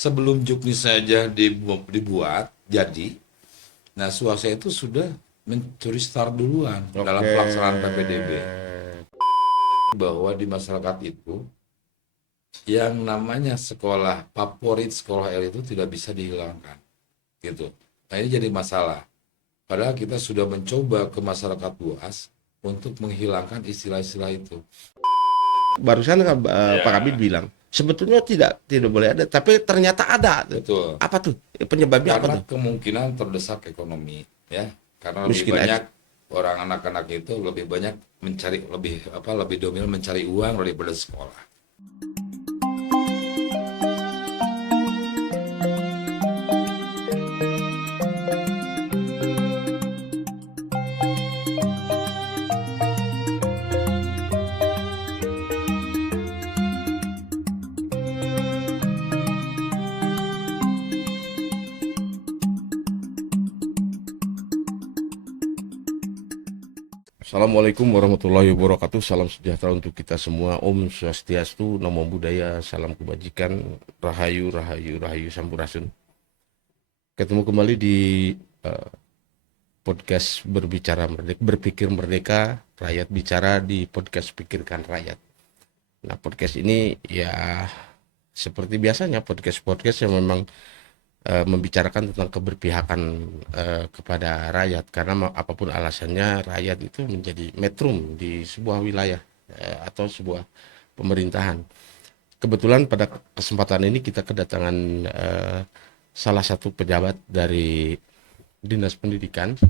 sebelum juknis saja dibuat jadi, nah swasta itu sudah mencuri start duluan dalam Oke. pelaksanaan PPDB. Bahwa di masyarakat itu yang namanya sekolah favorit sekolah elit itu tidak bisa dihilangkan, gitu. Nah ini jadi masalah. Padahal kita sudah mencoba ke masyarakat luas untuk menghilangkan istilah-istilah itu. Barusan Pak Kabid Ya, bilang sebetulnya tidak boleh ada, tapi ternyata ada. betul. Apa tuh? Penyebabnya apa Karena tuh? kemungkinan terdesak ekonomi, ya. Karena lebih Miskin banyak eks. orang anak-anak itu lebih banyak mencari lebih dominan mencari uang daripada sekolah. Assalamualaikum warahmatullahi wabarakatuh. Salam sejahtera untuk kita semua. Om Swastiastu, Namo Buddhaya, salam kebajikan, Rahayu, Rahayu, Rahayu Sampurasun. Ketemu kembali di eh, podcast Berbicara Merdeka, Berpikir Merdeka, Rakyat Bicara di podcast Pikirkan Rakyat. Nah, podcast ini ya seperti biasanya podcast-podcast yang memang membicarakan tentang keberpihakan kepada rakyat, karena apapun alasannya rakyat itu menjadi metrum di sebuah wilayah atau sebuah pemerintahan. Kebetulan pada kesempatan ini kita kedatangan salah satu pejabat dari Dinas Pendidikan.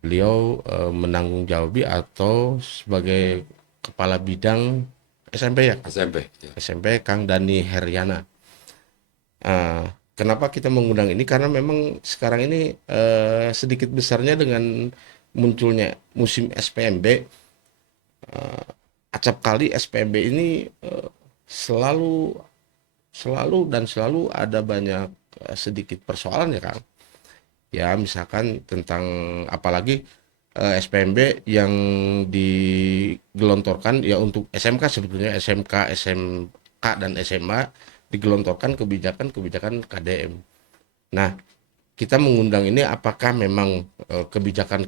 Beliau menanggung jawabi atau sebagai kepala bidang SMP ya, SMP. Ya. SMP Kang Dani Heryana. Ah, kenapa kita mengundang ini? Karena memang sekarang ini sedikit besarnya dengan munculnya musim SPMB, acap kali SPMB ini selalu selalu ada banyak sedikit persoalan ya Kang. Ya misalkan tentang apalagi SPMB yang digelontorkan ya untuk SMK, sebetulnya SMK, SMK dan SMA digelontorkan kebijakan-kebijakan KDM. Nah, kita mengundang ini apakah memang kebijakan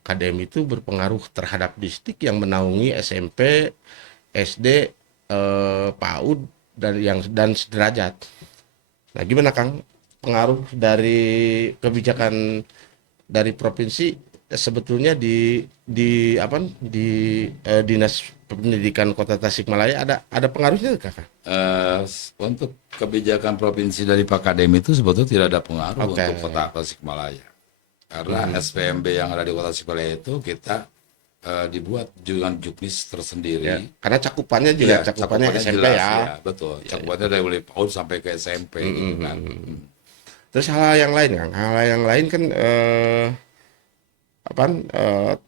KDM itu berpengaruh terhadap distrik yang menaungi SMP, SD, PAUD dan sederajat. Nah, gimana Kang pengaruh dari kebijakan dari provinsi sebetulnya di apa Dinas Pendidikan Kota Tasikmalaya ada pengaruhnya nggak, Kak? Untuk kebijakan provinsi dari Pak Kadem itu sebetulnya tidak ada pengaruh Oke. untuk kota Tasikmalaya. Karena SPMB yang ada di kota Tasikmalaya itu kita dibuat dengan juknis Ya, tersendiri. karena cakupannya juga Iya, cakupannya cakupannya SMP jelas ya. ya, betul. Cakupannya dari mulai PAUD sampai ke SMP gitu kan. Terus hal yang lain Kang, hal yang lain kan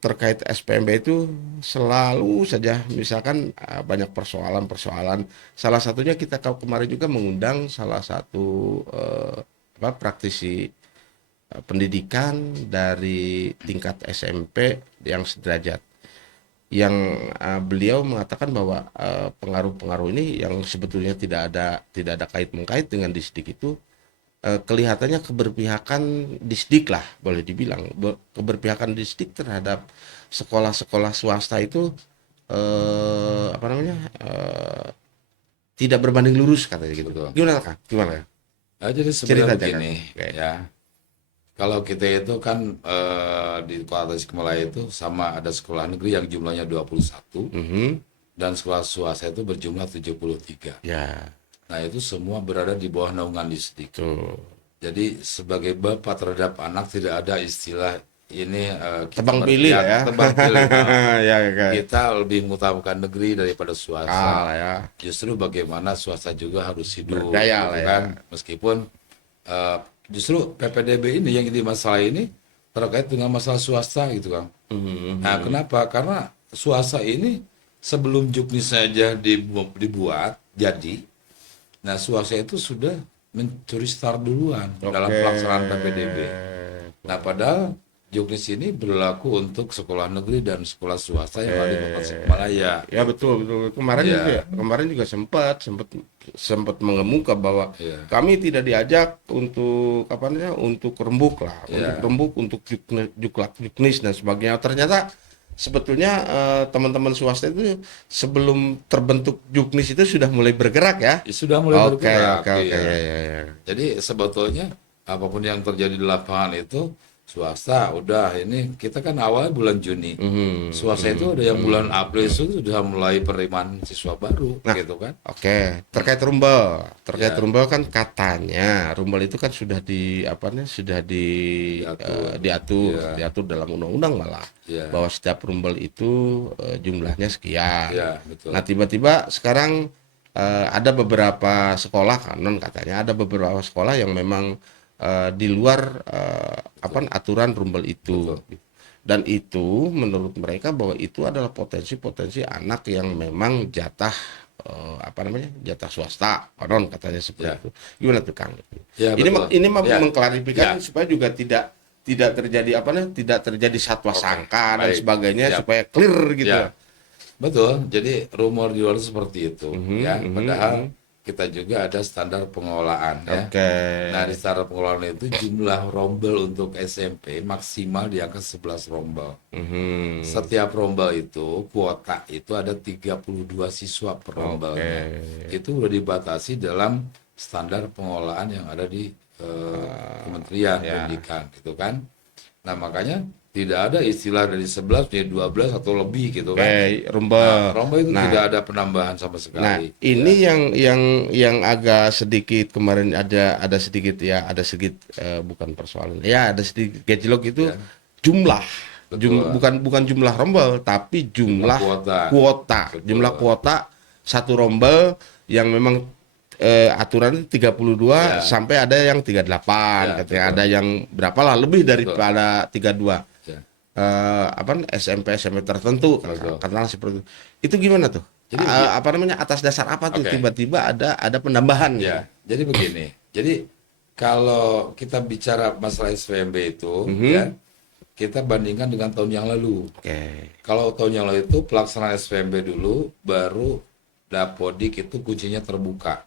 terkait SPMB itu selalu saja misalkan banyak persoalan-persoalan. Salah satunya kita kemarin juga mengundang salah satu praktisi pendidikan dari tingkat SMP yang sederajat, yang beliau mengatakan bahwa pengaruh-pengaruh ini yang sebetulnya tidak ada kait mengkait dengan distrik itu, kelihatannya keberpihakan distrik lah, boleh dibilang keberpihakan distrik terhadap sekolah-sekolah swasta itu apa namanya tidak berbanding lurus katanya gitu. Betul. Gimana Kak? Gimana? Nah, jadi Cerita sebenarnya aja Kak. begini, Oke. ya. Kalau kita itu kan di kota Tasikmalaya itu sama ada sekolah negeri yang jumlahnya 21 Mhm. dan sekolah swasta itu berjumlah 73. Ya, Nah, itu semua berada di bawah naungan distrik. tuh. Jadi sebagai bapak terhadap anak tidak ada istilah ini kita Tebang pilih lah berpihak ya. tebang pilih. Ya Kak. Kita lebih mengutamakan negeri daripada swasta. Lah ya. Justru bagaimana swasta juga harus hidup, Berdaya gitu lah ya. kan? Meskipun justru PPDB ini yang jadi masalah ini terkait dengan masalah swasta gitu kan. Nah, kenapa? Karena swasta ini sebelum juknis saja dibuat jadi, nah swasta itu sudah mencuri start duluan dalam Oke. pelaksanaan PPDB. Nah, padahal Juknis ini berlaku untuk sekolah negeri dan sekolah swasta yang ada di Kota Tasikmalaya. Ya betul betul. Kemarin Iya. juga sempat mengemuka bahwa Iya. kami tidak diajak untuk apa namanya untuk rembuk lah, untuk Iya. rembuk, untuk juklak juknis dan sebagainya. Ternyata sebetulnya teman-teman swasta itu sebelum terbentuk juknis itu sudah mulai bergerak ya. Ya, sudah mulai Oke bergerak. oke oke Iya. ya. Jadi sebetulnya apapun yang terjadi di lapangan itu swasta udah ini kita kan awalnya bulan Juni. Swasta itu ada yang bulan April itu sudah mulai penerimaan siswa baru Nah, gitu kan. oke, terkait Ya, rumbel kan katanya rumbel itu kan sudah di apa nih sudah diatur. diatur Iya. dalam undang-undang malah Iya. bahwa setiap rumbel itu jumlahnya sekian. Iya, betul. Nah tiba-tiba sekarang ada beberapa sekolah kanon katanya ada beberapa sekolah yang memang di luar aturan rumbel itu. Betul. Dan itu menurut mereka bahwa itu adalah potensi-potensi anak yang memang jatah jatah swasta konon katanya seperti Ya. itu. Gimana tuh Kang? Ya, Ini betul. ini Ya. mengklarifikasi Ya. supaya juga tidak terjadi tidak terjadi satwa Oke, sangka dan baik. sebagainya Siap. supaya clear gitu. Ya. Betul, jadi rumor di luar seperti itu ya. Padahal kita juga ada standar pengelolaan ya. Oke. Nah, di standar pengelolaan itu jumlah rombel untuk SMP maksimal di angka 11 rombel. Mhm. Setiap rombel itu kuota itu ada 32 siswa per rombelnya. Itu udah dibatasi dalam standar pengelolaan yang ada di Kementerian Pendidikan gitu kan. Nah, makanya tidak ada istilah dari 11 menjadi 12 atau lebih gitu kan. Oke, rumbel. Nah, rombel itu Nah, tidak ada penambahan sama Nah, sekali. ini yang agak sedikit kemarin ada sedikit bukan persoalan. Ya, ada sedikit gejolak itu Ya. jumlah. Betul. Bukan jumlah rombel, tapi jumlah kuota. kuota. Betul. Jumlah kuota satu rombel yang memang aturan 32 Ya. sampai ada yang 38 Ya, katanya. betul. Ada yang berapa lah lebih daripada 32. Ya. SMP tertentu Betul. karena seperti itu. Itu gimana tuh? Jadi Atas dasar apa tuh Oke. tiba-tiba ada penambahan? Ya, jadi begini. Jadi kalau kita bicara masalah SPMB itu, ya, kita bandingkan dengan tahun yang lalu. Oke. Kalau tahun yang lalu itu pelaksanaan SPMB dulu, baru Dapodik itu kuncinya terbuka.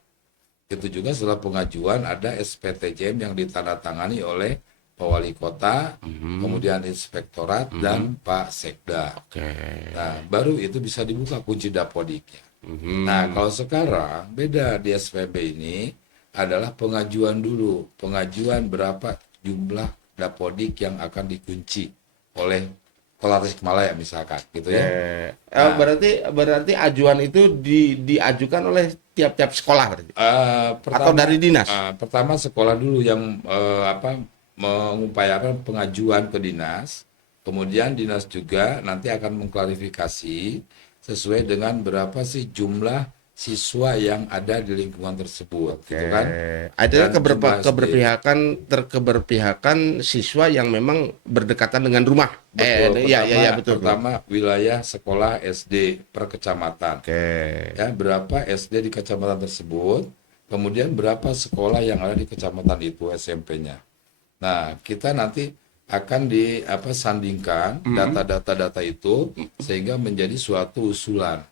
Itu juga setelah pengajuan ada SPTJM yang ditandatangani oleh Pak Wali Kota, kemudian Inspektorat dan Pak Sekda. Oke. Nah, baru itu bisa dibuka kunci Dapodiknya. Nah, kalau sekarang beda di SPB ini adalah pengajuan dulu. Pengajuan berapa jumlah Dapodik yang akan dikunci oleh Kota Tasikmalaya misalkan gitu ya. Berarti ajuan itu diajukan oleh tiap-tiap sekolah berarti? Atau dari dinas? Pertama sekolah dulu yang mengupayakan pengajuan ke dinas. Kemudian dinas juga nanti akan mengklarifikasi sesuai dengan berapa sih jumlah siswa yang ada di lingkungan tersebut, gitu kan? Ada Dan jumlah keberpihakan siswa yang memang berdekatan dengan rumah. Betul. Betul. Pertama wilayah sekolah SD per kecamatan. Oke. Ya, berapa SD di kecamatan tersebut, kemudian berapa sekolah yang ada di kecamatan itu SMP-nya. Nah, kita nanti akan sandingkan data-data itu sehingga menjadi suatu usulan.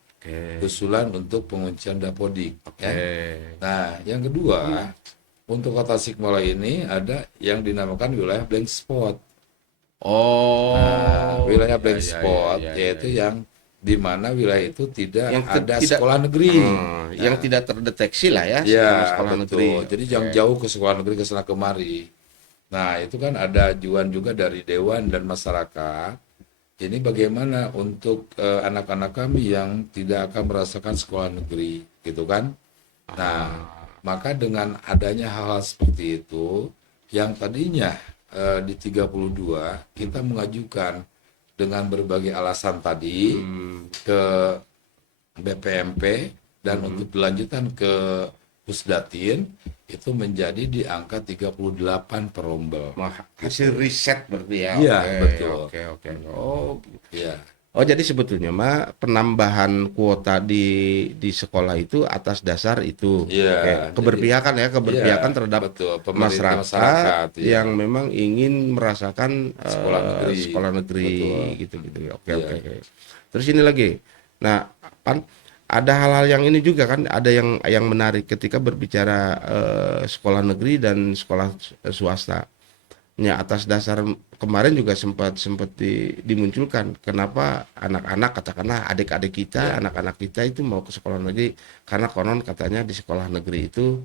Usulan untuk penguncian Dapodik. Ya. Nah, yang kedua, untuk Kota Tasikmalaya ini ada yang dinamakan wilayah blank spot. Wilayah blank spot yaitu yang di mana wilayah itu tidak ada sekolah negeri. Yang tidak terdeteksi lah ya, sekolah betul. negeri. Jadi yang jauh ke sekolah negeri ke sana kemari. Nah, itu kan ada ajuan juga dari Dewan dan masyarakat. Ini bagaimana untuk anak-anak kami yang tidak akan merasakan sekolah negeri, gitu kan? Nah, maka dengan adanya hal-hal seperti itu, yang tadinya di 32 kita mengajukan dengan berbagai alasan tadi ke BPMP dan untuk dilanjutkan ke Pusdatin itu menjadi di angka 38 per rombel. Hasil riset berarti ya. Iya, betul. Oke. Oh, Iya. Oh, jadi sebetulnya mah penambahan kuota di sekolah itu atas dasar itu Iya, jadi keberpihakan ya, iya keberpihakan terhadap betul pemerintah masyarakat masyarakat ya yang memang ingin merasakan sekolah negeri sekolah negeri betul. gitu-gitu. Oke, Iya, oke, oke. Terus ini lagi. Nah, kan ada hal-hal yang ini juga kan, ada yang menarik ketika berbicara sekolah negeri dan sekolah swasta. Ya, atas dasar kemarin juga sempat sempat dimunculkan kenapa anak-anak katakanlah adik-adik kita, iya anak-anak kita itu mau ke sekolah negeri karena konon katanya di sekolah negeri itu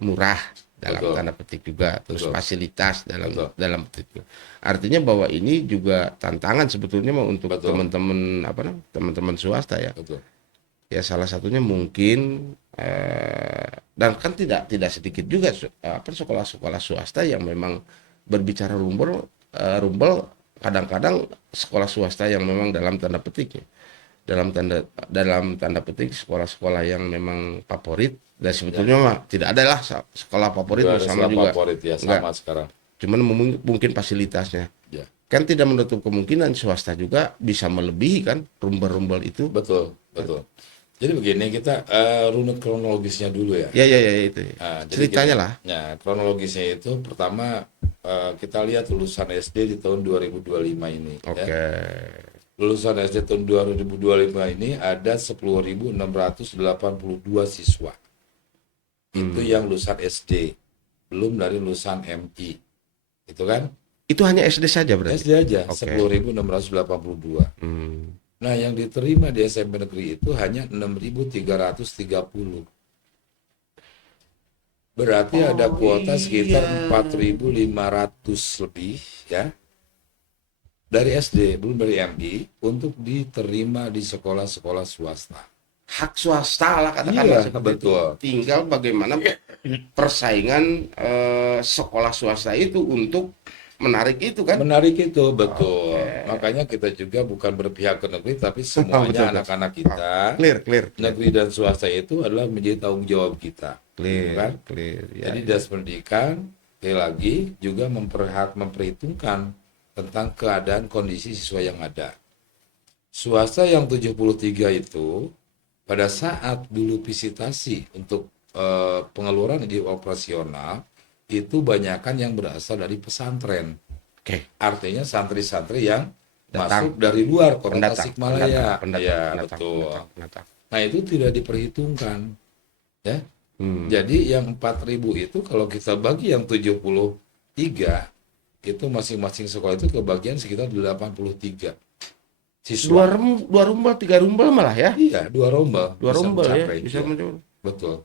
murah dalam betul tanda petik juga, terus betul fasilitas dalam betul dalam petik. Artinya bahwa ini juga tantangan sebetulnya mau untuk betul teman-teman apa namanya, teman-teman swasta ya. betul Ya salah satunya mungkin dan kan tidak sedikit juga apa sekolah-sekolah swasta yang memang berbicara rumbel kadang-kadang sekolah swasta yang memang dalam tanda petik ya, dalam tanda petik sekolah-sekolah yang memang favorit dan ya sebetulnya mah tidak ada lah sekolah favorit nggak ada bersama sekolah juga favorit ya enggak, sama sekarang cuman mungkin fasilitasnya ya kan tidak menutup kemungkinan swasta juga bisa melebihi kan rumbel-rumbel itu. betul betul. Jadi begini kita runut kronologisnya dulu ya. Ya itu. Nah, jadi Ceritanya gini, lah. ya kronologisnya itu pertama kita lihat lulusan SD di tahun 2025 ini ya. Oke. Lulusan SD tahun 2025 ini ada 10.682 siswa. Itu yang lulusan SD, belum dari lulusan MI. Itu kan? Itu hanya SD saja berarti. SD aja Oke. 10.682. Hmm. Nah, yang diterima di SMP negeri itu hanya 6.330. Berarti ada kuota sekitar 4.500 lebih ya dari SD, belum dari MI untuk diterima di sekolah-sekolah swasta. Hak swasta lah katakanlah Iya, seperti itu. betul. Tinggal bagaimana persaingan sekolah swasta itu untuk menarik itu kan. Menarik itu, betul. Makanya kita juga bukan berpihak ke negeri, tapi semuanya Betul. anak-anak kita, Clear. negeri dan swasta itu adalah menjadi tanggung jawab kita. Gitu kan? Clear. Ya, Jadi dinas pendidikan sekali lagi juga memperhitungkan tentang keadaan kondisi siswa yang ada. Swasta yang 73 itu pada saat dulu visitasi untuk pengeluaran ide operasional itu banyakan yang berasal dari pesantren. Oke. Artinya santri-santri yang Datang. masuk dari luar kota Pendatang. Tasikmalaya. Pendatang. Ya, betul. Pendatang. Nah, itu tidak diperhitungkan. Ya. Hmm. Jadi yang 4.000 itu kalau kita bagi yang 73 itu masing-masing sekolah itu kebagian sekitar 83 siswa. Dua rumbel, tiga rumbel malah ya. Iya, dua rombel. Dua bisa rumbel ya. mencapai. Bisa Iya, mencapai. betul.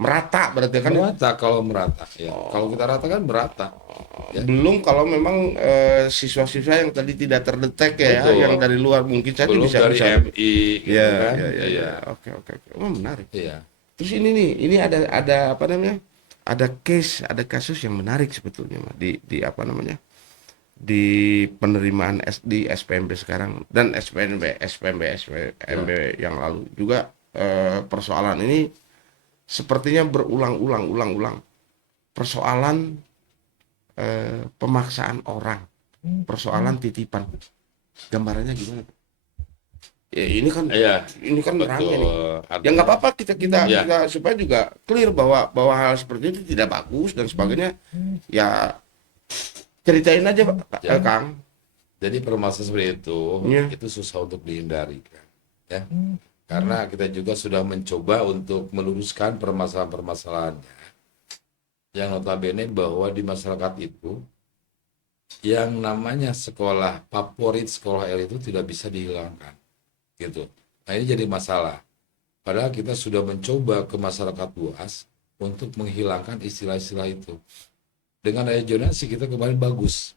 Merata berarti kan. Merata kalau merata. Ya. Kalau kita ratakan merata. Ya. Belum kalau memang siswa-siswa yang tadi tidak terdetek ya, Betul. yang dari luar mungkin saja Belum bisa dari MI gitu ya, kan. ya. Oke. Oh, menarik. Iya. Terus ini ada apa namanya? Ada kasus yang menarik sebetulnya Mas, di apa namanya? Di penerimaan di SPMB sekarang dan SPMB yang lalu juga persoalan ini sepertinya berulang-ulang persoalan pemaksaan orang, persoalan titipan. Gambarannya gimana? Ya ini kan betul. rame nih. Ya nggak apa-apa kita Ya. supaya juga clear bahwa hal seperti itu tidak bagus dan sebagainya. Ya ceritain aja Pak Ya. Kang. Jadi permasalahan seperti Iya. itu susah untuk dihindari kan. Ya. Karena kita juga sudah mencoba untuk meluruskan permasalahan-permasalahannya. Yang notabene bahwa di masyarakat itu yang namanya sekolah favorit sekolah elit itu tidak bisa dihilangkan. Gitu. Nah, ini jadi masalah. Padahal kita sudah mencoba ke masyarakat luas untuk menghilangkan istilah-istilah itu. Dengan adanya zonasi kita kemarin bagus.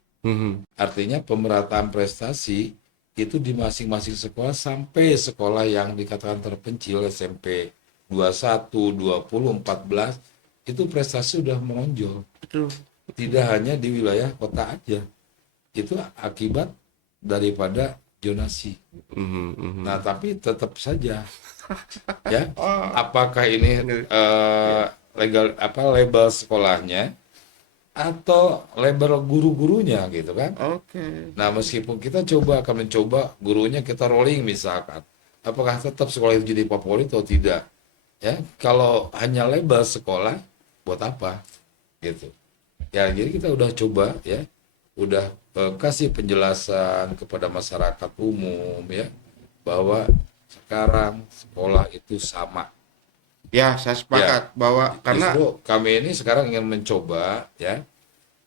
Artinya pemerataan prestasi itu di masing-masing sekolah sampai sekolah yang dikatakan terpencil SMP 21, 20, 14 itu prestasi sudah menonjol. Betul. Tidak hanya di wilayah kota aja. Itu akibat daripada zonasi. Nah, tapi tetap saja ya, apakah ini legal label sekolahnya atau label guru-gurunya gitu kan. Oke. Nah, meskipun kita akan mencoba gurunya kita rolling misalkan, apakah tetap sekolah itu jadi favorit atau tidak? Ya, kalau hanya label sekolah, buat apa? Gitu. Ya, jadi kita udah coba ya, udah kasih penjelasan kepada masyarakat umum ya, bahwa sekarang sekolah itu sama. Ya, saya Ya, sepakat bahwa karena justru kami ini sekarang ingin mencoba ya,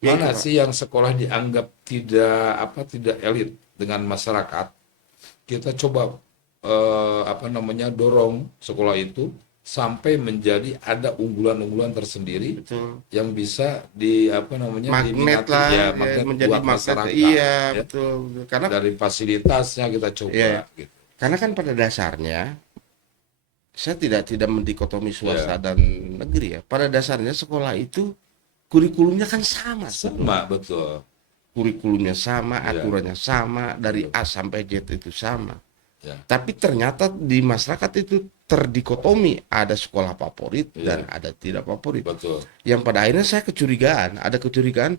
ya itu mana Pak. sih yang sekolah dianggap tidak elit dengan masyarakat. Kita coba dorong sekolah itu sampai menjadi ada unggulan-unggulan tersendiri Betul. yang bisa Magnet diminati lah, ya, ya, magnet menjadi buat magnet. masyarakat Iya, ya. betul, betul. Karena Dari fasilitasnya kita ya, coba gitu. karena kan pada dasarnya saya tidak mendikotomi swasta Ya, dan negeri ya. Pada dasarnya sekolah itu kurikulumnya kan sama sebetulnya. sama betul. Kurikulumnya sama, Ya, aturannya sama, dari betul. A sampai Z itu sama. Ya, Tapi ternyata di masyarakat itu terdikotomi, ada sekolah favorit dan ya, ada tidak favorit. betul. Yang pada akhirnya saya ada kecurigaan,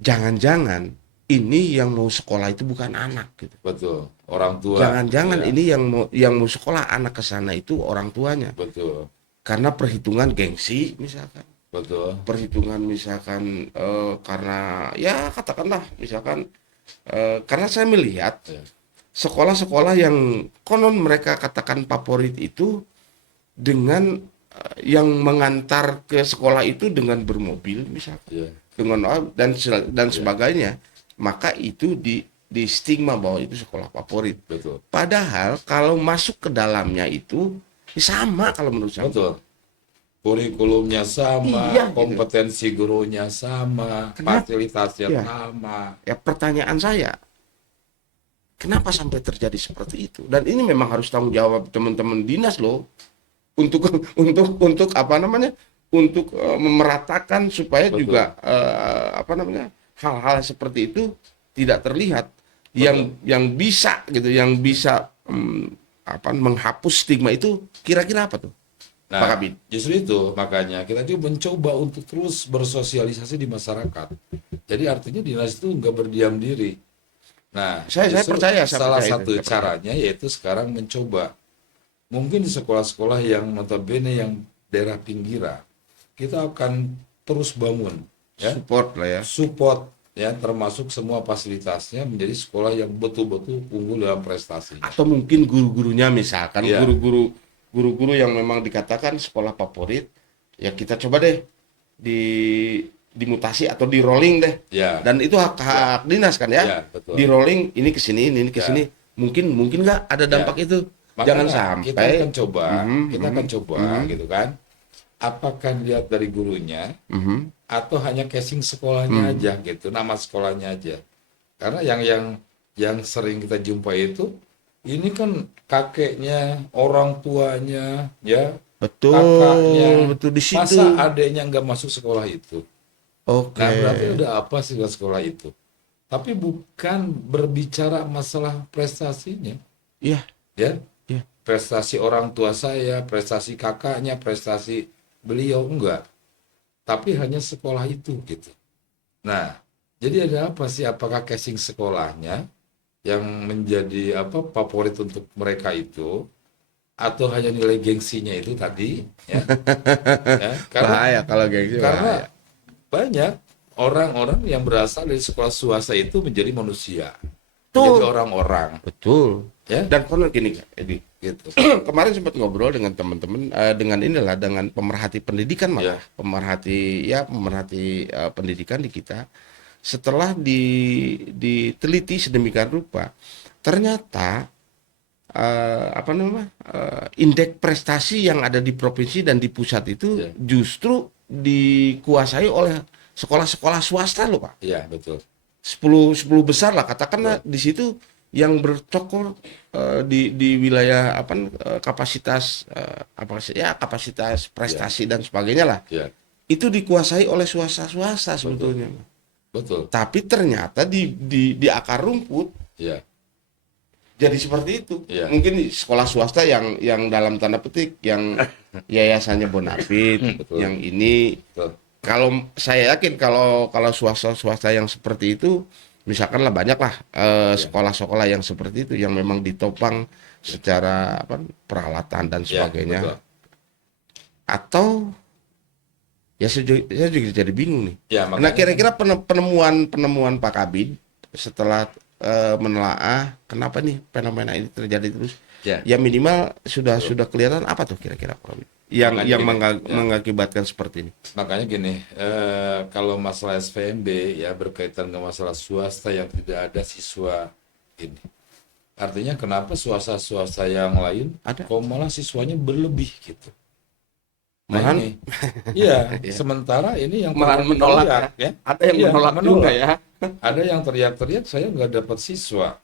jangan-jangan ini yang mau sekolah itu bukan anak gitu. Betul. Orang tua Jangan-jangan ya, ini yang mau sekolah anak ke sana itu orang tuanya. betul. Karena perhitungan gengsi misalkan. Betul. Perhitungan misalkan karena ya katakanlah misalkan karena saya melihat Ya, sekolah-sekolah yang konon mereka katakan favorit itu dengan yang mengantar ke sekolah itu dengan bermobil misalkan ya, dengan dan ya, sebagainya, maka itu di stigma bahwa itu sekolah favorit. betul. Padahal kalau masuk ke dalamnya itu sama kalau menurut saya. Betul. Kurikulumnya sama, Iya gitu. kompetensi gurunya sama, Kenapa? fasilitasnya Ya, sama. ya pertanyaan saya, kenapa sampai terjadi seperti itu? Dan ini memang harus tanggung jawab teman-teman dinas loh untuk untuk apa namanya? Untuk memeratakan supaya Betul. juga hal-hal seperti itu tidak terlihat Betul. yang bisa gitu, yang bisa menghapus stigma itu kira-kira apa tuh, Pak Nah, Kabid? justru itu makanya kita juga mencoba untuk terus bersosialisasi di masyarakat. Jadi artinya dinas itu nggak berdiam diri. Nah, Saya justru percaya, salah satu saya percaya. caranya yaitu sekarang mencoba. Mungkin di sekolah-sekolah yang notabene yang daerah pinggiran, kita akan terus bangun, ya, Support lah ya. support, ya, termasuk semua fasilitasnya menjadi sekolah yang betul-betul unggul dalam prestasinya. Atau mungkin guru-gurunya misalkan Iya, guru-guru yang memang dikatakan sekolah favorit, ya kita coba deh di dimutasi atau di rolling deh. ya, Dan itu hak ya, hak dinas kan ya, ya. betul. Di rolling ini ke sini, ini ke sini. Ya, Mungkin nggak ada ya. dampak itu. Jangan Makanya sampai kita akan coba gitu kan. Apakah dilihat dari gurunya atau hanya casing sekolahnya aja gitu, nama sekolahnya aja. Karena yang sering kita jumpai itu ini kan kakeknya, orang tuanya, ya, betul, kakaknya, betul di situ. masa adiknya nggak masuk sekolah itu. Oke. Nah, berarti udah apa sih dengan sekolah itu? Tapi bukan berbicara masalah prestasinya, Iya, ya. iya. Prestasi orang tua saya, prestasi kakaknya, prestasi beliau enggak. Tapi hanya sekolah itu gitu. Nah, jadi ada apa sih? Apakah casing sekolahnya yang menjadi favorit untuk mereka itu, atau hanya nilai gengsinya itu tadi, ya? Ya, Bahaya kalau gengsi bahaya. karena banyak orang-orang yang berasal dari sekolah swasta itu menjadi manusia, menjadi Tuh, orang-orang, betul. ya, Dan konon gini, Kak Edi. gitu. Kemarin sempat ngobrol dengan teman-teman dengan pemerhati pendidikan Ya, malah pemerhati pendidikan di kita setelah diteliti sedemikian rupa ternyata indeks prestasi yang ada di provinsi dan di pusat itu ya, justru dikuasai oleh sekolah-sekolah swasta loh Pak. ya, betul. 10 besar lah katakanlah Ya, di situ yang bercokol di wilayah kapasitas kapasitas ya, prestasi dan sebagainya lah ya, itu dikuasai oleh swasta betul, sebetulnya, betul. tapi ternyata di akar rumput Ya, jadi seperti itu. ya, Mungkin di sekolah swasta yang dalam tanda petik yang yayasannya bonafit, betul, yang ini betul. Kalau saya yakin kalau swasta yang seperti itu, misalkan lah banyak lah Ya, sekolah-sekolah yang seperti itu yang memang ditopang secara apa peralatan dan ya, betul. sebagainya. Atau ya saya juga jadi bingung nih. Ya, Nah makanya kan kira-kira penemuan Pak Kabid setelah menelaah kenapa nih fenomena ini terjadi terus? ya, Ya minimal betul. sudah kelihatan apa tuh kira-kira Pak Kabid? Makanya Yang gini, ya, mengakibatkan seperti ini. makanya gini, kalau masalah SPMB ya berkaitan dengan masalah swasta yang tidak ada siswa ini. Artinya kenapa swasta-swasta yang lain Ada kok malah siswanya berlebih gitu. Nah malahan ini, iya, ya, sementara ini yang malahan menolak ya. teriak-teriak ya, Ada yang iya menolak juga menolak. ya. Ada yang teriak-teriak saya nggak dapat siswa.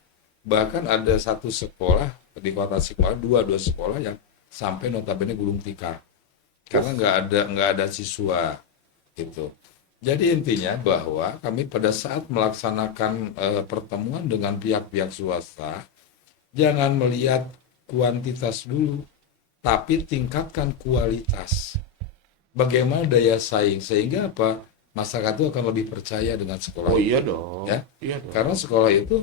Bahkan ada satu sekolah di kota Tasikmalaya, dua sekolah yang sampai notabene gulung tikar karena nggak ada siswa gitu. Jadi intinya bahwa kami pada saat melaksanakan pertemuan dengan pihak-pihak swasta, jangan melihat kuantitas dulu, tapi tingkatkan kualitas. Bagaimana daya saing sehingga apa? Masyarakat itu akan lebih percaya dengan sekolah Oh iya itu, dong. ya. Iya dong. Karena sekolah itu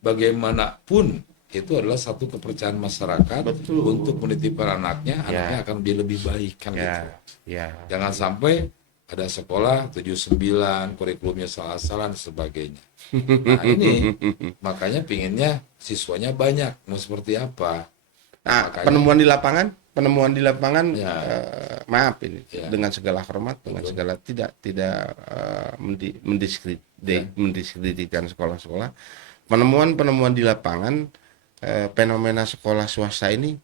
bagaimanapun itu adalah satu kepercayaan masyarakat Betul. untuk menitipkan anaknya, anaknya Ya, akan lebih baik kan gitu. ya, ya. Jangan sampai ada sekolah 79 kurikulumnya salah-salah dan sebagainya. Nah, ini makanya pinginnya siswanya banyak. Mau seperti apa? Nah, Nah, makanya penemuan di lapangan, ya, maaf ini ya, dengan segala hormat, dengan betul. segala tidak Ya, mendiskreditkan sekolah-sekolah. Penemuan-penemuan di lapangan, fenomena sekolah swasta ini,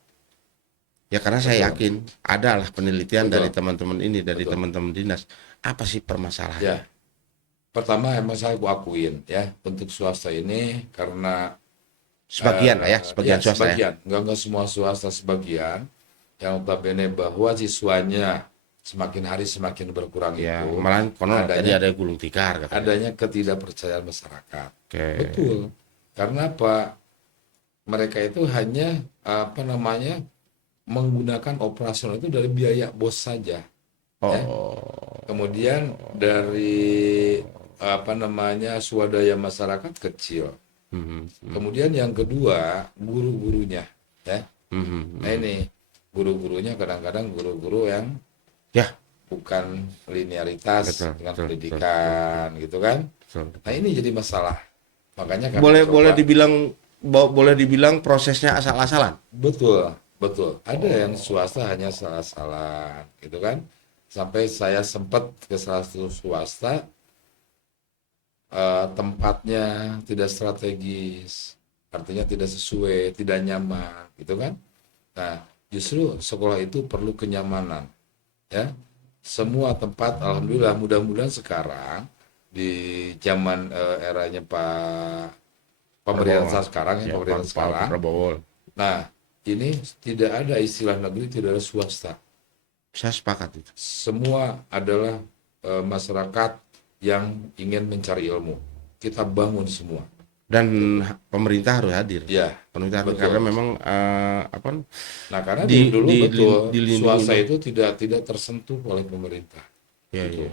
ya karena saya betul. yakin ada lah penelitian dari Betul. teman-teman ini, dari Betul. teman-teman dinas. Apa sih permasalahannya? Ya, pertama emang saya akuin ya untuk swasta ini karena Sebagian lah ya, ya sebagian swasta ya. sebagian, nggak semua swasta sebagian yang notabene bahwa siswanya semakin hari semakin berkurang Ya, itu malah konon tadi adanya ada gulung tikar katanya. adanya ketidakpercayaan masyarakat. Oke. Betul. Karena apa? Mereka itu hanya apa namanya menggunakan operasional itu dari biaya bos saja, ya. Oh. Kemudian dari apa namanya swadaya masyarakat kecil. Mhm, mhm, Kemudian yang kedua guru-gurunya, ya. mhm, Nah mhm. ini guru-gurunya kadang-kadang guru-guru yang Ya, bukan linearitas betul, dengan betul, betul, betul, pendidikan, gitu kan. betul, Nah betul. ini jadi masalah. Makanya kami Boleh boleh coba. dibilang boleh dibilang prosesnya asal-asalan. Betul, betul. Ada yang Oh, swasta hanya salah-salah, gitu kan. Sampai saya sempat ke salah satu swasta, tempatnya tidak strategis, artinya tidak sesuai, tidak nyaman, gitu kan. Nah, justru sekolah itu perlu kenyamanan, ya. Semua tempat, alhamdulillah, mudah-mudahan sekarang di zaman eranya Pak Prabowo. pemerintahan sekarang ya, Ya, pemerintahan Pak sekarang. Prabowo. Nah, ini tidak ada istilah negeri, tidak ada swasta. Saya sepakat itu. Semua adalah masyarakat yang ingin mencari ilmu. Kita bangun semua. Dan Gitu. pemerintah harus hadir. Ya, Pemerintah harus karena betul. memang apa Nah, karena dulu betul dilindungi swasta loh. itu tidak tersentuh oleh pemerintah. Ya, Gitu. ya.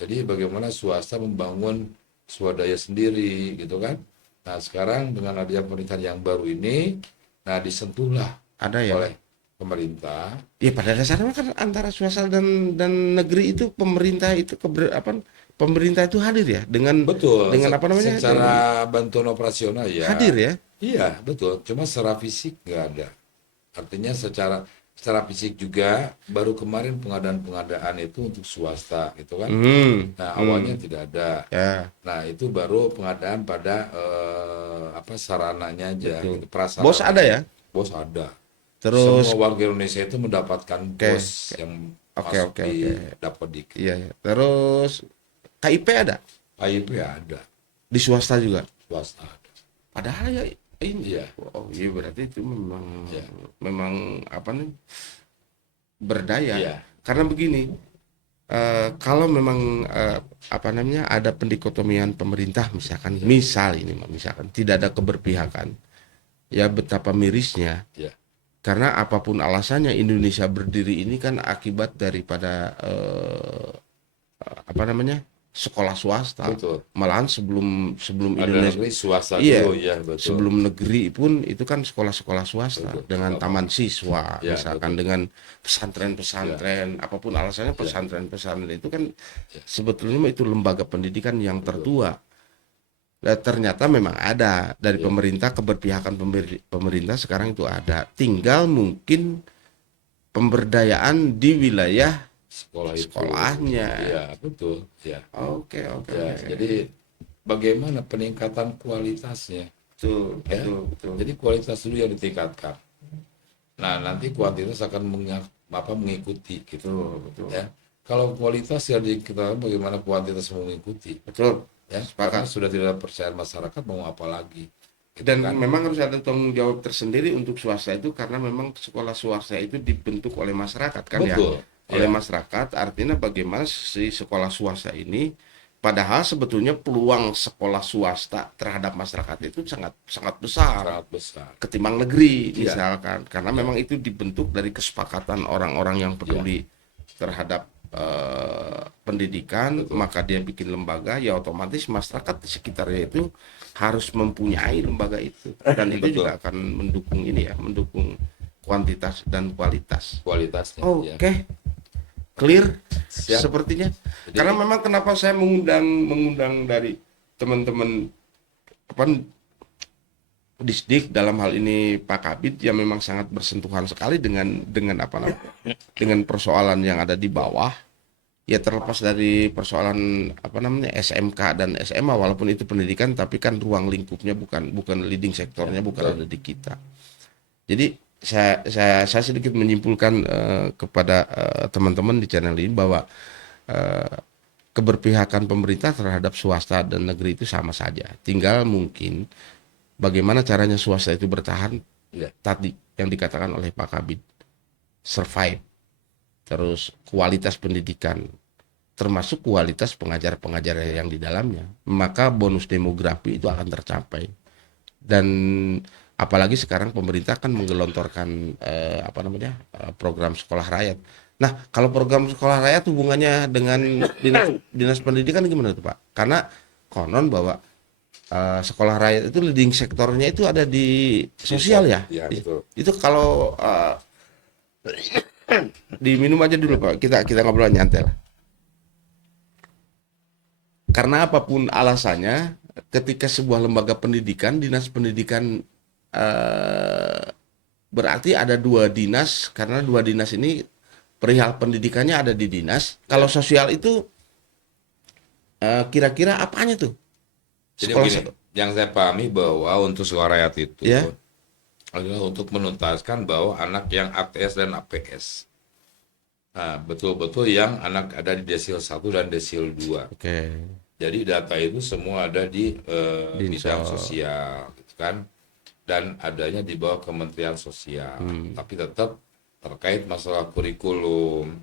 Jadi bagaimana swasta membangun swadaya sendiri, gitu kan? Nah, sekarang dengan adanya pemerintahan yang baru ini, nah disentuhlah Ada ya. oleh pemerintah. Ya pada dasarnya kan antara swasta dan negeri itu pemerintah itu hadir ya Betul, dengan apa namanya dengan secara bantuan operasional hadir ya, ya. iya betul. Cuma secara fisik nggak ada. Artinya secara fisik juga baru kemarin pengadaan-pengadaan itu untuk swasta, gitu kan. Hmm, Nah awalnya hmm, tidak ada. ya Nah itu baru pengadaan pada apa sarananya aja, betul. gitu, Bos ada prasarananya. ya. Bos ada. Semua Terus warga Indonesia itu mendapatkan oke bos yang oke masuk oke oke. di dapat di Iya, iya. Terus KIP ada KIP ada, di swasta juga. swasta ada. Padahal ya ini. Iya, Oh iya berarti itu memang iya, memang apa nih berdaya. iya, Karena begini, kalau memang apa namanya ada pendikotomian pemerintah misalkan, iya, misal ini misalkan tidak ada keberpihakan, ya betapa mirisnya. iya. Karena apapun alasannya Indonesia berdiri ini kan akibat daripada apa namanya, sekolah swasta. Betul. Malahan sebelum sebelum Ada Indonesia, negeri swasta iya, dulu ya, betul. sebelum negeri pun itu kan sekolah-sekolah swasta Betul. dengan Betul. taman siswa, Ya, misalkan betul. dengan pesantren-pesantren, apapun alasannya Ya. pesantren-pesantren itu kan Ya. sebetulnya itu lembaga pendidikan yang Betul. tertua. Dan ternyata memang ada dari Ya. pemerintah, keberpihakan pemerintah sekarang itu ada. Tinggal mungkin pemberdayaan di wilayah Sekolah itu. sekolahnya. Ya, betul. Ya. Oke, oke, Ya, oke. jadi bagaimana peningkatan kualitasnya? Betul, Ya. betul, betul. Jadi kualitas dulu yang ditingkatkan. Nah, nanti kuantitas akan mengikuti gitu. Betul, betul. Ya. Kalau kualitas ya kita bagaimana kuantitas mengikuti. Betul. Ya, Sepakat. karena sudah tidak percaya masyarakat mau apa lagi. Gitu Dan kan? memang harus ada tanggung jawab tersendiri untuk swasta itu karena memang sekolah swasta itu dibentuk oleh masyarakat kan ya. Betul. Oleh Ya. masyarakat, artinya bagaimana si sekolah swasta ini, padahal sebetulnya peluang sekolah swasta terhadap masyarakat itu sangat sangat besar Sangat besar. ketimbang negeri Iya. misalkan, karena memang itu dibentuk dari kesepakatan orang-orang yang peduli terhadap pendidikan. Betul. Maka dia bikin lembaga, ya otomatis masyarakat di sekitarnya itu harus mempunyai lembaga itu, dan itu Betul. juga akan mendukung ini ya, mendukung kuantitas dan kualitas. Kualitasnya. Oke, Ya. clear Siap. sepertinya. Jadi- Karena memang kenapa saya mengundang dari teman-teman apa Disdik, dalam hal ini Pak Kabid, yang memang sangat bersentuhan sekali dengan apa namanya, dengan persoalan yang ada di bawah. Ya terlepas dari persoalan apa namanya SMK dan SMA, walaupun itu pendidikan, tapi kan ruang lingkupnya bukan leading sektornya bukan ada di kita. Jadi saya sedikit menyimpulkan kepada teman-teman di channel ini bahwa keberpihakan pemerintah terhadap swasta dan negeri itu sama saja. Tinggal mungkin bagaimana caranya swasta itu bertahan, Ya. tadi yang dikatakan oleh Pak Kabid, survive, terus kualitas pendidikan, termasuk kualitas pengajar-pengajar yang di dalamnya, maka bonus demografi itu akan tercapai. Dan apalagi sekarang pemerintah kan menggelontorkan program sekolah rakyat. Nah, kalau program sekolah rakyat hubungannya dengan dinas pendidikan gimana tuh Pak? Karena konon bahwa sekolah rakyat itu leading sektornya itu ada di sosial ya. Ya, betul. Itu kalau diminum aja dulu Pak. Kita ngobrol nyantai lah. Karena apapun alasannya, ketika sebuah lembaga pendidikan, dinas pendidikan berarti ada dua dinas, karena dua dinas ini perihal pendidikannya ada di dinas. Kalau sosial itu kira-kira apanya tuh? Jadi Sekolah begini, yang saya pahami bahwa untuk sekolah rakyat itu Ya. adalah untuk menuntaskan bahwa anak yang ATS dan APS. Nah, betul-betul yang anak ada di desil 1 dan desil 2. Oke. Jadi data itu semua ada di bidang Dinsol. sosial, gitu kan? Dan adanya di bawah Kementerian Sosial. Tapi tetap terkait masalah kurikulum,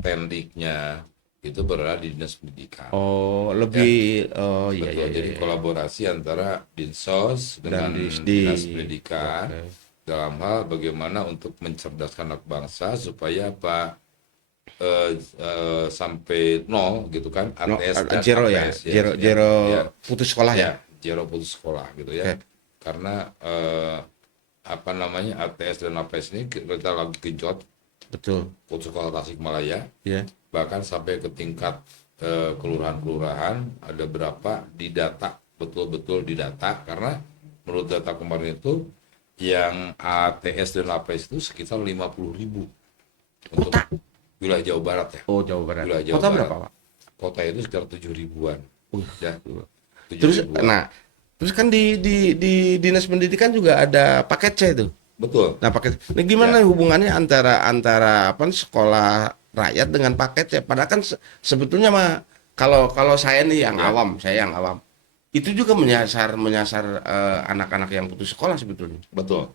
pendiknya, itu berada di Dinas Pendidikan. Oh, lebih oh iya Betul, iya. jadi iya. kolaborasi antara Dinsos dengan Disdik. Dinas Pendidikan Oke. dalam hal bagaimana untuk mencerdaskan anak bangsa supaya sampai nol gitu kan, No, ATS dan zero ya, APS zero ya, putus sekolah ya. zero putus sekolah gitu ya. Oke. Karena ATS dan APS ini kita lagi genjot Betul. putus sekolah Tasikmalaya, Ya. bahkan sampai ke tingkat kelurahan-kelurahan ada berapa didata, betul-betul didata, karena menurut data kemarin itu yang ATS dan APS itu sekitar 50.000 untuk wilayah Jawa Barat ya. Oh, Jawa Barat. Wilayah Jawa Kota Barat. berapa, Pak? Kota itu sekitar 7.000-an. Ya. Terus 7.000-an. terus kan di Dinas Pendidikan juga ada paket C itu. Betul. Nah, paket. Nah, gimana hubungannya antara sekolah rakyat dengan paket C? Padahal kan sebetulnya mah kalau saya nih yang awam, saya yang awam. Itu juga menyasar anak-anak yang putus sekolah sebetulnya. Betul.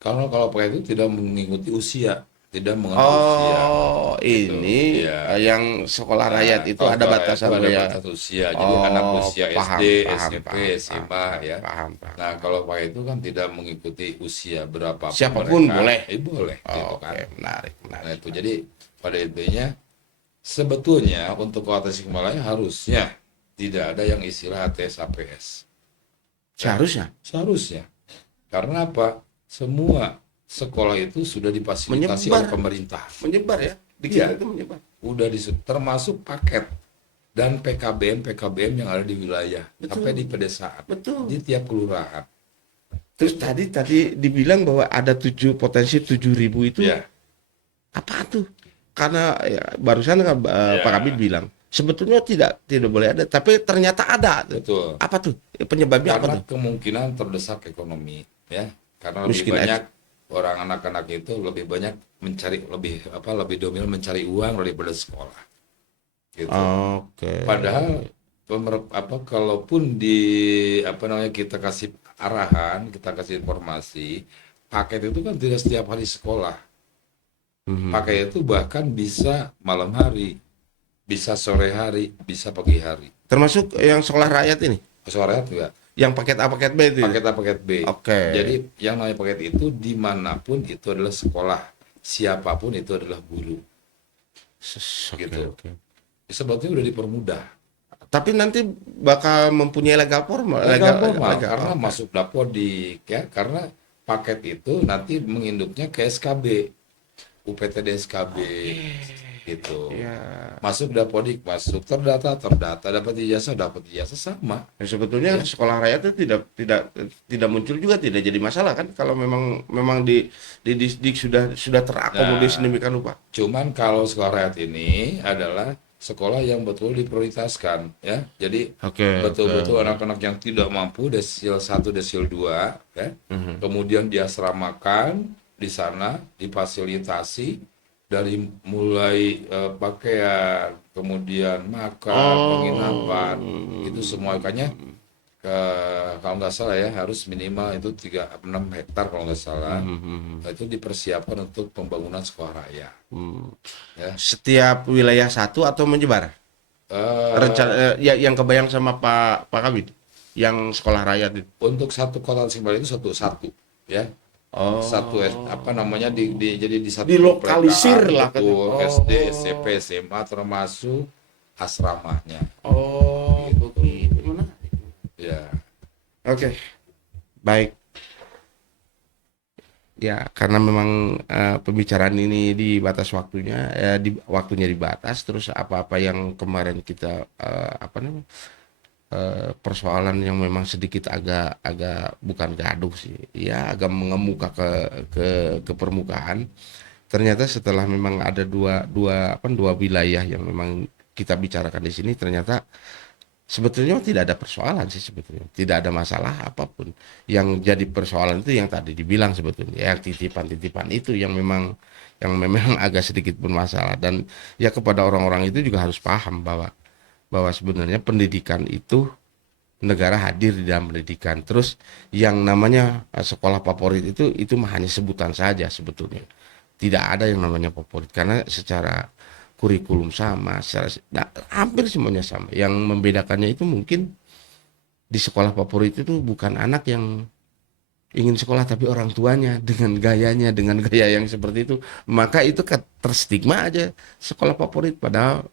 Kalau pakai itu tidak mengikuti usia, tidak mengenal usia. Oh, ini Iya. yang sekolah rakyat itu Kalau ada sekolah batasan itu ada ya. batas usia. Jadi anak usia SD, SMP, paham, SMA ya. Paham. Nah, kalau pakai itu kan tidak mengikuti usia berapa Siapapun boleh. boleh gitu kan. Oke, menarik. Nah, itu jadi pada intinya Sebetulnya untuk Kota Tasikmalaya harusnya tidak ada yang istilah ATS APS. Seharusnya Seharusnya. Karena apa? Semua sekolah itu sudah difasilitasi oleh menyebar, pemerintah. menyebar ya. Di Iya, kita itu menyebar. udah termasuk paket dan PKBM yang ada di wilayah sampai di Betul, pedesaan betul. di tiap kelurahan. Terus tadi dibilang bahwa ada potensi 7.000 itu Ya, apa tuh? Karena ya, barusan kan, Pak Kabit ya, bilang sebetulnya tidak boleh ada, tapi ternyata ada. betul. Apa tuh? Penyebabnya apa Karena tuh? kemungkinan terdesak ekonomi, ya. Karena lebih Miskin banyak orang anak-anak itu lebih banyak mencari lebih dominan mencari uang daripada sekolah, gitu. Oke. Padahal kalaupun kita kasih arahan, kita kasih informasi, paket itu kan tidak setiap hari sekolah. Mhm. Paket itu bahkan bisa malam hari, bisa sore hari, bisa pagi hari. Termasuk yang sekolah rakyat ini, Sore hari enggak? yang paket A paket B itu ya? Paket A, paket B. Oke. Jadi yang namanya paket itu dimanapun itu adalah sekolah, siapapun itu adalah guru, Oke, gitu. oke. Sebetulnya udah dipermudah. Tapi nanti bakal mempunyai legal formal, Legal formal legal. karena Oke. masuk dapodik ya, karena paket itu nanti menginduknya ke SKB, UPTD SKB gitu. Ya. Masuk dapodik, masuk terdata, dapat ijazah sama. Ya, sebetulnya Ya. sekolah rakyat itu tidak muncul juga, tidak jadi masalah kan kalau memang memang di distrik sudah terakomodir Nah, sedemikian rupa. cuman kalau sekolah rakyat ini adalah sekolah yang betul diprioritaskan ya. Jadi Oke, oke. betul-betul anak-anak yang tidak mampu desil 1, desil 2 ya. Mhm. Kemudian diasramakan di sana, difasilitasi dari mulai pakaian, kemudian makan, penginapan, itu semua makanya kalau nggak salah ya harus minimal itu 6 hektar kalau nggak salah. Mhm. Nah, itu dipersiapkan untuk pembangunan sekolah rakyat Hmm. ya. Setiap wilayah satu atau menyebar? Rencana Eh, yang kebayang sama Pak Kabit, yang sekolah rakyat itu. untuk satu kota Tasikmalaya itu satu-satu ya. Satu Oh, apa namanya jadi di satu dilokalisir perlekaan lah katanya. betul SD, SMP, SMA termasuk asramanya Oh, gitu begitu. Menarik. ya. Oke, baik. Ya, karena memang pembicaraan ini di batas waktunya, waktunya dibatas, terus apa-apa yang kemarin kita apa namanya persoalan yang memang sedikit agak bukan gaduh sih, ya agak mengemuka ke permukaan. Ternyata setelah memang ada dua wilayah yang memang kita bicarakan di sini, ternyata sebetulnya tidak ada persoalan sih, sebetulnya tidak ada masalah apapun. Yang jadi persoalan itu yang tadi dibilang sebetulnya, yang titipan-titipan itu yang memang agak sedikit bermasalah. Dan ya kepada orang-orang itu juga harus paham bahwa sebenarnya pendidikan itu negara hadir di dalam pendidikan. Terus yang namanya sekolah favorit itu mah hanya sebutan saja sebetulnya. Tidak ada yang namanya favorit karena secara kurikulum sama, hampir semuanya sama. Yang membedakannya itu mungkin di sekolah favorit itu bukan anak yang ingin sekolah, tapi orang tuanya dengan gayanya, dengan gaya yang seperti itu. Maka itu terstigma aja sekolah favorit, padahal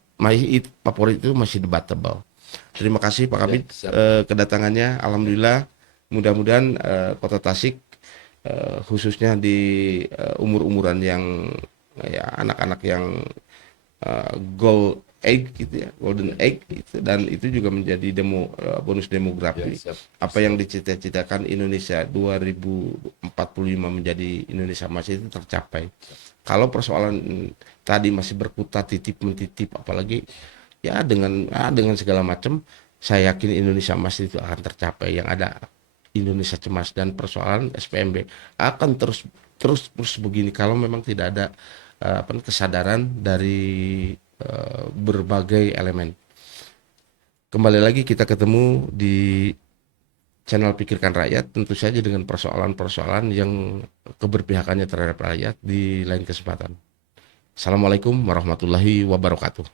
favorit itu masih debatable. Terima kasih Pak Ya, Kabit siap. kedatangannya. Alhamdulillah, mudah-mudahan Kota Tasik khususnya di umur-umuran yang ya anak-anak yang gold egg gitu ya, golden egg gitu, dan itu juga menjadi bonus Ya, demografi. siap. Apa yang dicita-citakan Indonesia 2045 menjadi Indonesia emas itu tercapai. Kalau persoalan tadi masih berkutat titip mentitip, apalagi ya dengan segala macam, saya yakin Indonesia emas itu akan tercapai. Yang ada Indonesia cemas, dan persoalan SPMB akan terus begini kalau memang tidak ada kesadaran dari berbagai elemen. Kembali lagi kita ketemu di channel Pikirkan Rakyat, tentu saja dengan persoalan-persoalan yang keberpihakannya terhadap rakyat di lain kesempatan. Assalamualaikum warahmatullahi wabarakatuh.